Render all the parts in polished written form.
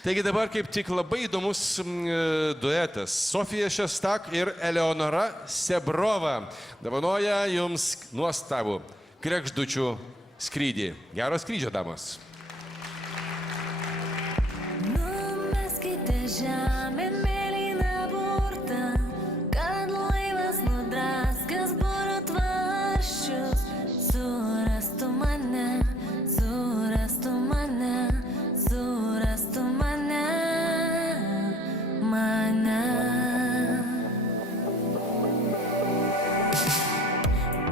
Taigi dabar kaip tik labai įdomus duetas. Sofija Šestak ir Eleonora Sebrova dovanoja jums nuostabų kregždučių skrydį. Gero skrydžio, damos. Numeskite žemę mėlyną burtą, kad laivas nudraskęs būrų tvarsčius surastų mane, surastų mane, surastų mane, mane.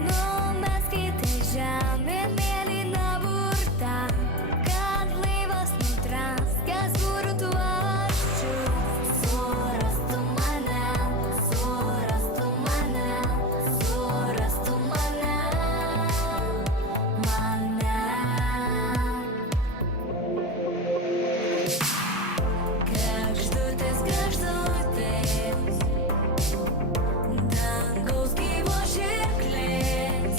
Numeskite žemę mėlyną burtą, kad laivas nudraskęs būrų tvarsčius surastų mane, surastų mane, surastų mane, mane. Kregždutės, kregždutės, dangaus gyvos žirklės,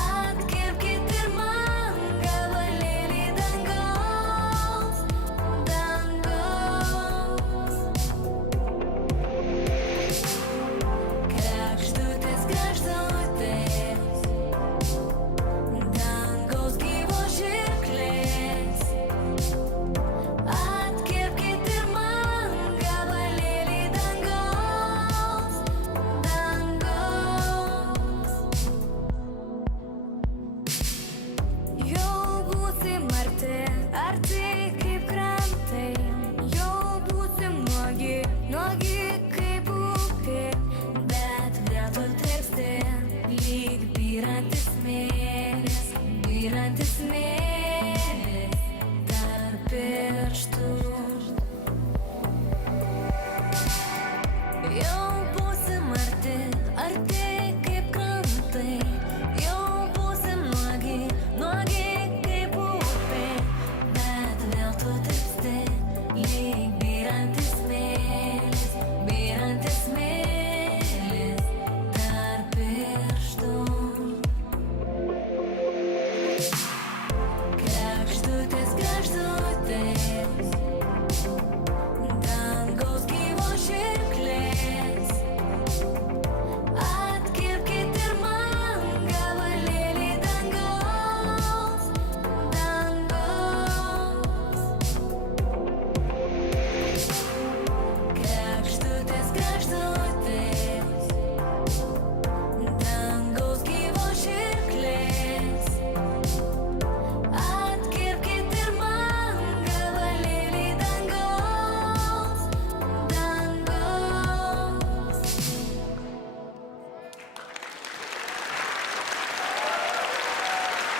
atkirpkit ir man gabalėlį dangaus, dangaus. Kregždutės, kregždutės, dangaus gyvos žirklės, atkirpkit ir man gabalėlį dangaus, dangaus. Jau būsim arti, arti kaip krantai, jau būsim nuogi, nuogi kaip upė, bet vėl tu tirpsti, lyg byrantis smėlis, byrantis smėlis tarp pirštų. Jau būsim arti, arti kaip krantai, jau būsim nuogi, nuogi kaip upė, bet vėl tu tirpsti.